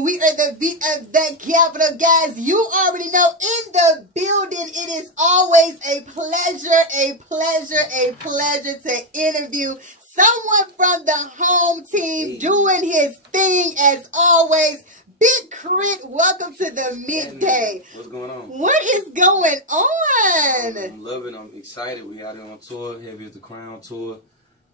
afternoon. We are the beat of the capital, guys. You already know, in the building. It is always a pleasure to interview someone from the home team doing his thing as always. Big K.R.I.T, welcome to the Midday. What's going on? What is going on? I'm loving it. I'm excited. We out here on tour, Heavy as the Crown tour.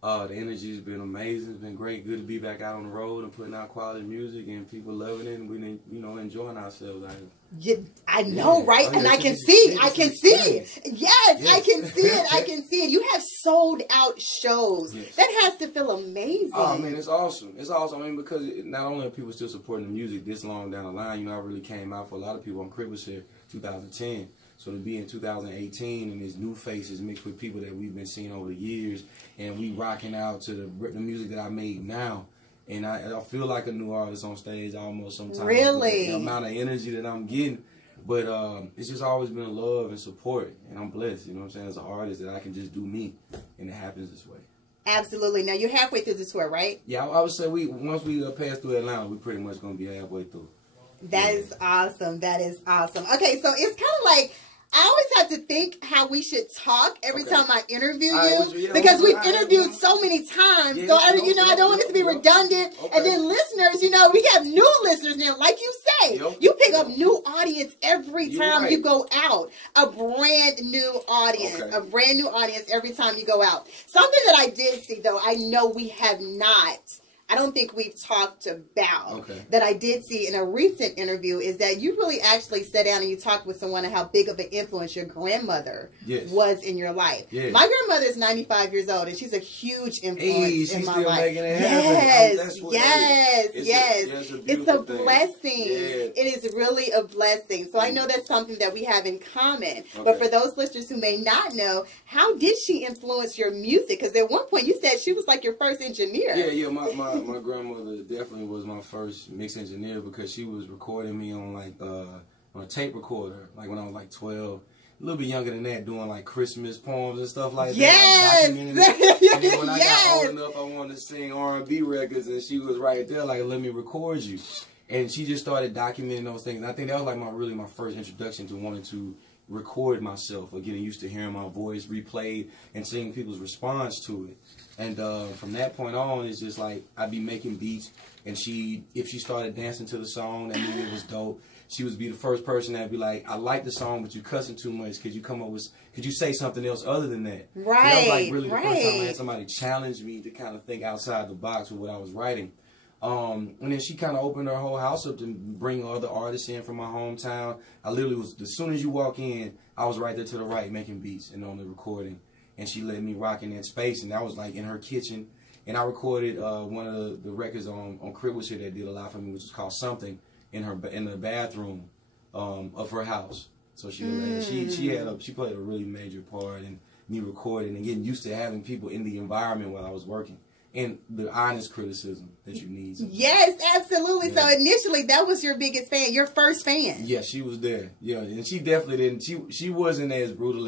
The energy has been amazing. It's been great. Good to be back out on the road and putting out quality music, and people loving it, and we're enjoying ourselves out here. Yeah, I know, right? And I can see. I can see it. Yes, I can see it. I can see it. You have sold out shows. Yes. That has to feel amazing. Oh, man, it's awesome. It's awesome. I mean, because not only are people still supporting the music this long down the line, I really came out for a lot of people on K.R.I.T was here 2010. So to be in 2018 and there's new faces mixed with people that we've been seeing over the years, and we rocking out to the music that I made now. And I feel like a new artist on stage almost sometimes. Really? The amount of energy that I'm getting. But it's just always been love and support. And I'm blessed, you know what I'm saying, as an artist, that I can just do me. And it happens this way. Absolutely. Now, you're halfway through the tour, right? Yeah, I would say once we pass through Atlanta, we're pretty much going to be halfway through. That is awesome. That is awesome. Okay, so it's kind of like, I always have to think how we should talk every time I interview you, because we've interviewed so many times. So I don't want it to be redundant. And then listeners, we have new listeners now. Like you say, you pick up new audience every time you go out. A brand new audience, a brand new audience every time you go out. Something that I did see, though, I know we have not. I don't think we've talked about that I did see in a recent interview is that you really actually sat down and you talked with someone on how big of an influence your grandmother was in your life. Yes. My grandmother is 95 years old and she's a huge influence in my life. Yes. It's a blessing. Yes. It is really a blessing. So I know that's something that we have in common. But for those listeners who may not know, how did she influence your music? Because at one point you said she was like your first engineer. Yeah, my grandmother definitely was my first mix engineer, because she was recording me on on a tape recorder, like when I was like 12, a little bit younger than that, doing like Christmas poems and stuff like that. Like, and then when I got old enough, I wanted to sing R&B records, and she was right there like, let me record you. And she just started documenting those things. And I think that was like my first introduction to wanting to record myself, or getting used to hearing my voice replayed and seeing people's response to it. And from that point on, it's just like I'd be making beats, and if she started dancing to the song, that meant it was dope. She would be the first person that'd be like, I like the song, but you cussing too much. Could you say something else other than that? Right. So that was like really the first time I had somebody challenge me to kind of think outside the box with what I was writing. And then she kind of opened her whole house up to bring other artists in from my hometown. I literally was, as soon as you walk in, I was right there to the right making beats and on the recording. And she let me rock in that space, and that was like in her kitchen. And I recorded one of the records on K.R.I.T was here that did a lot for me, which was called Something, in the bathroom of her house. So she played a really major part in me recording and getting used to having people in the environment while I was working. And the honest criticism that you need. Yes, absolutely. Yeah. So initially, that was your biggest fan, your first fan. Yeah, she was there. Yeah, and she definitely didn't. She wasn't as brutal